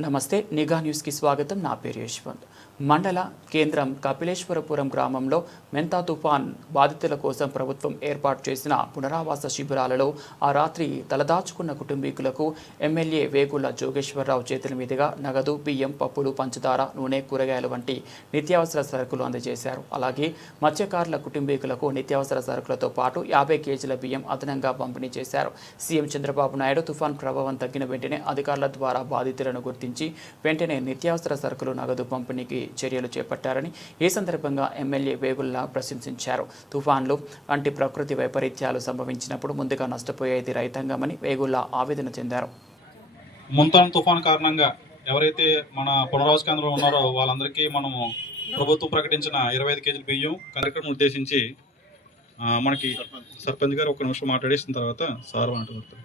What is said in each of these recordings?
నమస్తే నిఘా న్యూస్కి స్వాగతం. నా పేరు యశ్వంత్. మండల కేంద్రం కపిలేశ్వరపురం గ్రామంలో మెంతా తుఫాన్ బాధితుల కోసం ప్రభుత్వం ఏర్పాటు చేసిన పునరావాస శిబిరాలలో ఆ రాత్రి తలదాచుకున్న కుటుంబీకులకు ఎమ్మెల్యే వేగుల జోగేశ్వరరావు చేతుల మీదుగా నగదు బియ్యం పప్పులు పంచదార నూనె కూరగాయలు వంటి నిత్యావసర సరుకులు అందజేశారు. అలాగే మత్స్యకారుల కుటుంబీకులకు నిత్యావసర సరుకులతో పాటు యాభై కేజీల బియ్యం అదనంగా పంపిణీ చేశారు. సీఎం చంద్రబాబు నాయుడు తుఫాన్ ప్రభావం తగ్గిన వెంటనే అధికారుల ద్వారా బాధితులను గుర్తించి వెంటనే నిత్యావసర సరుకులు నగదు పంపిణీకి చర్యలు చేపట్టారని ఈ సందర్భంగా ఎమ్మెల్యే వేగుల్లా ప్రశంసించారు. తుఫాన్లు వంటి ప్రకృతి వైపరీత్యాలు సంభవించినప్పుడు ముందుగా నష్టపోయేది రైతాంగమని వేగుల్లా ఆవేదన చెందారు. ముంతాన్ తుఫాన్ కారణంగా ఎవరైతే మన పునరావాస కేంద్రంలో ఉన్నారో వాళ్ళందరికీ మనము ప్రభుత్వం ప్రకటించిన ఇరవై ఐదు కేజీల బియ్యం కార్యక్రమం ఉద్దేశించి మనకి సర్పంచ్ గారు ఒక నిమిషం మాట్లాడేసిన తర్వాత సార్ మాట్లాడతారు.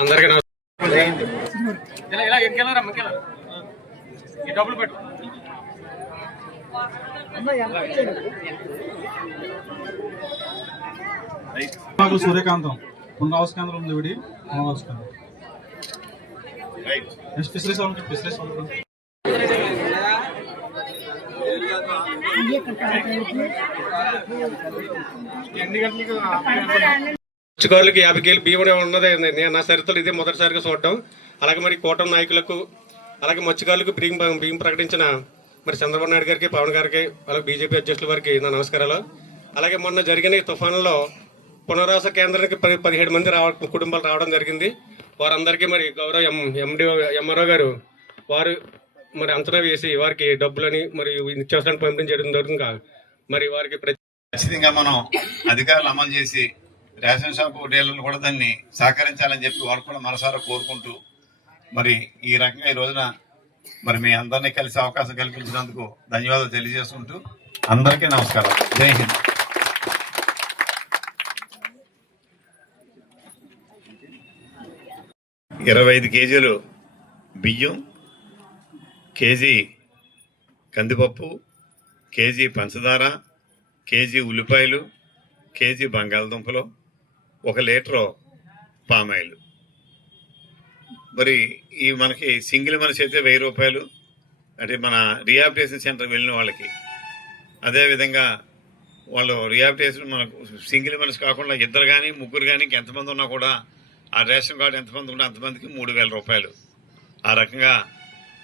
అందరికీ నమస్కారం ఇలా ఈ డబ్బులు పెట్టు. సూర్యకాంతం. పునరావాస కేంద్రం ఉంది విడి పునరావాస కేంద్రం నెక్స్ట్ ఎన్ని గంటలకు? మత్స్యకారులకి యాభై కేలు బియ్యం ఉన్నదే ఉన్నది నేను నా చరిత్రలో ఇదే మొదటిసారిగా చూడటం. అలాగే మరి కూటమి నాయకులకు అలాగే మత్స్యకారులకు బియ్యం బియ్యం ప్రకటించిన మరి చంద్రబాబు నాయుడు గారికి పవన్ గారికి అలాగే బీజేపీ అధ్యక్షుల వారికి నా నమస్కారాలు. అలాగే మొన్న జరిగిన ఈ తుఫానులో పునరావాస కేంద్రానికి పది పదిహేడు మంది రావ కుటుంబాలు రావడం జరిగింది. వారందరికీ మరి గౌరవ ఎం ఎండి ఎంఆర్ఓ గారు వారు మరి అంచనా వేసి వారికి డబ్బులని మరి నిత్యావసరాన్ని పంపిణీ చేయడం జరుగుతుంది మరి వారికి ప్రతి ఖచ్చితంగా మనం అధికారులు అమలు చేసి రేషన్ షాపు డీలర్లు కూడా దాన్ని సహకరించాలని చెప్పి వారు కూడా మనసారా కోరుకుంటూ మరి ఈ రకంగా ఈ రోజున మరి మీ అందరినీ కలిసి అవకాశం కల్పించినందుకు ధన్యవాదాలు తెలియజేసుకుంటూ అందరికీ నమస్కారం. జై హింద్. ఇరవై ఐదు కేజీలు బియ్యం కేజీ కందిపప్పు కేజీ పంచదార కేజీ ఉల్లిపాయలు కేజీ బంగాళదుంపలు ఒక లీటరు పామాయిల్. మరి ఈ మనకి సింగిల్ మనిషి అయితే వెయ్యి రూపాయలు అంటే మన రిహాబిటేషన్ సెంటర్ వెళ్ళిన వాళ్ళకి అదేవిధంగా వాళ్ళు రిహాబిటేషన్ మనకు సింగిల్ మనిషి కాకుండా ఇద్దరు కానీ ముగ్గురు కానీ ఎంతమంది ఉన్నా కూడా ఆ రేషన్ కార్డు ఎంతమంది ఉంటే అంతమందికి మూడు వేల రూపాయలు. ఆ రకంగా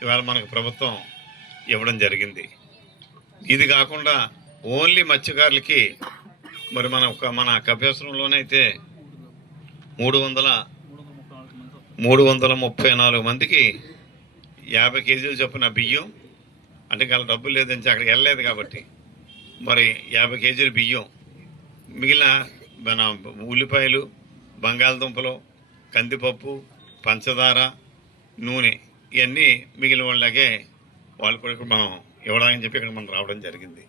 ఇవాళ మనకు ప్రభుత్వం ఇవ్వడం జరిగింది. ఇది కాకుండా ఓన్లీ మత్స్యకారులకి మరి మన ఒక మన కపేశ్వరంలోనైతే మూడు వందల మూడు వందల ముప్పై నాలుగు మందికి యాభై కేజీలు చొప్పున బియ్యం. అంటే గల డబ్బులు లేదని అక్కడికి వెళ్ళలేదు కాబట్టి. మరి యాభై కేజీలు బియ్యం. మిగిలిన మన ఉల్లిపాయలు బంగాళదుంపలు కందిపప్పు పంచదార నూనె ఇవన్నీ మిగిలిన వాళ్ళకే వాళ్ళు కూడా మనం ఇవ్వడానికి చెప్పి ఇక్కడ మనం రావడం జరిగింది.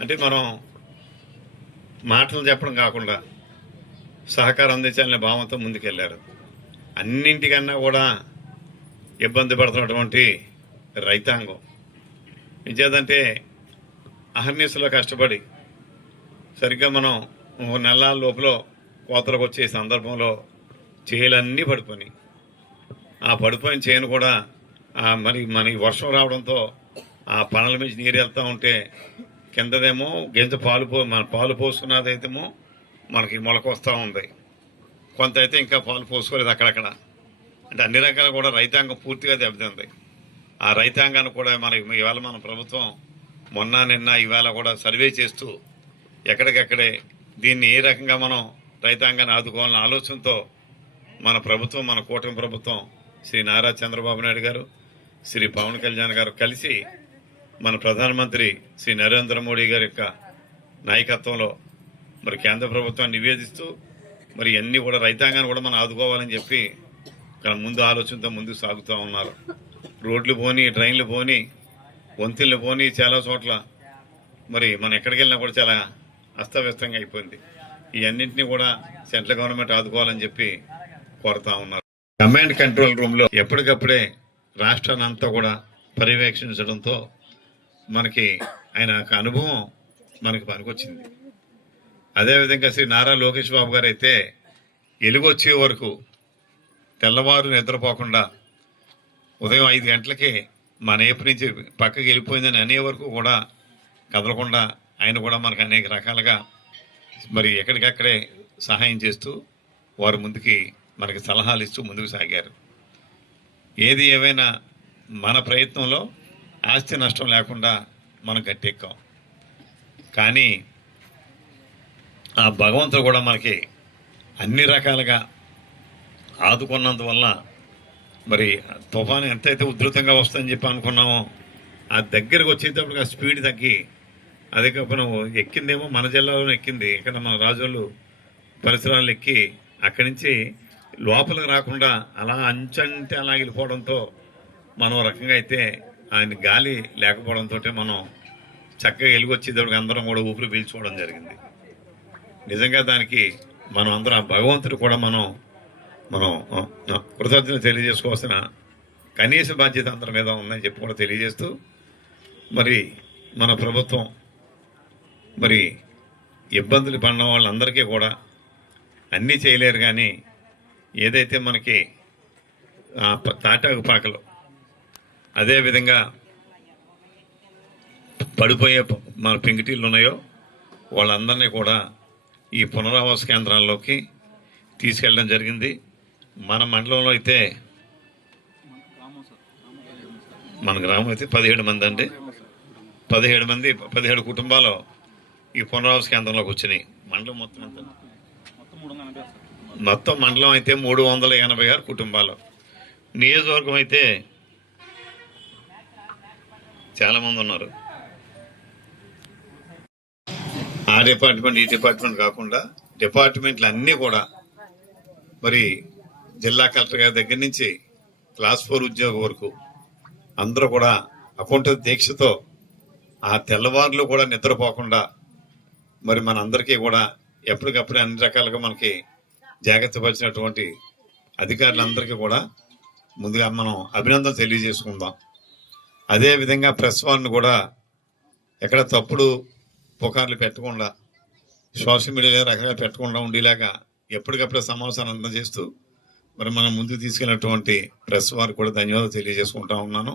అంటే మనం మాటలు చెప్పడం కాకుండా సహకారం అందించాలనే భావంతో ముందుకెళ్ళారు. అన్నింటికన్నా కూడా ఇబ్బంది పడుతున్నటువంటి రైతాంగం ఇంచేదంటే అహర్నిశలో కష్టపడి సరిగ్గా మనం మూడు నెల లోపల కోతలకు వచ్చే సందర్భంలో చేలన్నీ పడిపోయి ఆ పడిపోయిన చేను కూడా మరి మన వర్షం రావడంతో ఆ పనుల మీద నీరు వెళ్తూ ఉంటే కిందదేమో గింజ పాలు పో మన పాలు పోసుకున్నదైతేమో మనకి మొలక వస్తూ ఉంది. కొంత అయితే ఇంకా పాలు పోసుకోలేదు అక్కడక్కడ. అంటే అన్ని రకాల కూడా రైతాంగం పూర్తిగా దెబ్బతింది. ఆ రైతాంగాన్ని కూడా మనకి ఇవాళ మన ప్రభుత్వం మొన్న నిన్న ఇవాళ కూడా సర్వే చేస్తూ ఎక్కడికక్కడే దీన్ని ఏ రకంగా మనం రైతాంగాన్ని ఆదుకోవాలన్న ఆలోచనతో మన ప్రభుత్వం మన కూటమి ప్రభుత్వం శ్రీ నారా చంద్రబాబు నాయుడు గారు శ్రీ పవన్ కళ్యాణ్ గారు కలిసి మన ప్రధానమంత్రి శ్రీ నరేంద్ర మోడీ గారి యొక్క నాయకత్వంలో మరి కేంద్ర ప్రభుత్వాన్ని నివేదిస్తూ మరి అన్ని కూడా రైతాంగాన్ని కూడా మనం ఆదుకోవాలని చెప్పి ఇక్కడ ముందు ఆలోచనతో ముందుకు సాగుతూ ఉన్నారు. రోడ్లు పోని ట్రైన్లు పోని వంతెనలు పోని చాలా చోట్ల మరి మనం ఎక్కడికి వెళ్ళినా కూడా చాలా అస్తవ్యస్తంగా అయిపోయింది. ఇవన్నింటినీ కూడా సెంట్రల్ గవర్నమెంట్ ఆదుకోవాలని చెప్పి కోరుతా ఉన్నారు. కమాండ్ కంట్రోల్ రూమ్లో ఎప్పటికప్పుడే రాష్ట్రాన్ని అంతా కూడా పర్యవేక్షించడంతో మనకి ఆయన యొక్క అనుభవం మనకి పనికొచ్చింది. అదేవిధంగా శ్రీ నారా లోకేష్ బాబు గారు అయితే ఎలుగొచ్చే వరకు తెల్లవారు నిద్రపోకుండా ఉదయం ఐదు గంటలకి మన ఏపు నుంచి పక్కకి వెళ్ళిపోయిందని అనే వరకు కూడా కదలకుండా ఆయన కూడా మనకు అనేక రకాలుగా మరి ఎక్కడికక్కడే సహాయం చేస్తూ వారు ముందుకి మనకి సలహాలు ఇస్తూ ముందుకు సాగారు. ఏది ఏమైనా మన ప్రయత్నంలో ఆస్తి నష్టం లేకుండా మనం గట్టెక్కాం. కానీ ఆ భగవంతుడు కూడా మనకి అన్ని రకాలుగా ఆదుకున్నందువల్ల మరి తుఫాను ఎంతైతే ఉధృతంగా వస్తుందని చెప్పి అనుకున్నామో ఆ దగ్గరకు వచ్చేటప్పుడు ఆ స్పీడ్ తగ్గి అదే కాకుండా ఎక్కిందేమో మన జిల్లాలోనే ఎక్కింది. ఇక్కడ మన రాజోళ్ళు పరిసరాలు ఎక్కి అక్కడి నుంచి లోపలికి రాకుండా అలా అంచంటే అలా వెళ్ళిపోవడంతో మనం రకంగా అయితే ఆయన గాలి లేకపోవడంతో మనం చక్కగా వెలుగొచ్చేటప్పుడు అందరం కూడా ఊపిరి పీల్చుకోవడం జరిగింది. నిజంగా దానికి మనం అందరం ఆ భగవంతుడు కూడా మనం మనం కృతజ్ఞత తెలియజేసుకోవాల్సిన కనీస బాధ్యత అందరి మీద ఉందని చెప్పి కూడా తెలియజేస్తూ మరి మన ప్రభుత్వం మరి ఇబ్బందులు పడిన వాళ్ళందరికీ కూడా అన్నీ చేయలేరు కానీ ఏదైతే మనకి తాటాకు పాకలు అదేవిధంగా పడిపోయే మన పెంకిటీళ్ళు ఉన్నాయో వాళ్ళందరినీ కూడా ఈ పునరావాస కేంద్రాల్లోకి తీసుకెళ్ళడం జరిగింది. మన మండలంలో అయితే మన గ్రామం అయితే పదిహేడు మంది అండి. పదిహేడు మంది పదిహేడు కుటుంబాలు ఈ పునరావాస కేంద్రంలోకి వచ్చినాయి. మండలం మొత్తం ఎంత? మొత్తం మండలం అయితే మూడు వందల ఎనభై ఆరు కుటుంబాలు. నియోజకవర్గం అయితే చాలా మంది ఉన్నారు. ఆ డిపార్ట్మెంట్ ఈ డిపార్ట్మెంట్ కాకుండా డిపార్ట్మెంట్లు అన్నీ కూడా మరి జిల్లా కలెక్టర్ గారి దగ్గర నుంచి క్లాస్ ఫోర్ ఉద్యోగం వరకు అందరూ కూడా అకౌంట్ దీక్షతో ఆ తెల్లవారులు కూడా నిద్రపోకుండా మరి మనందరికీ కూడా ఎప్పటికప్పుడు అన్ని రకాలుగా మనకి జాగ్రత్త పరిచినటువంటి అధికారులందరికీ కూడా ముందుగా మనం అభినందన తెలియజేసుకుందాం. అదేవిధంగా ప్రెస్ వాళ్ళని కూడా ఎక్కడ తప్పుడు పుకార్లు పెట్టకుండా సోషల్ మీడియాలో రకంగా పెట్టకుండా ఉండేలాగా ఎప్పటికప్పుడు సమాచారం అందజేస్తూ మరి మనం ముందుకు తీసుకెళ్ళినటువంటి ప్రెస్ వారికి కూడా ధన్యవాదాలు తెలియజేసుకుంటా ఉన్నాను.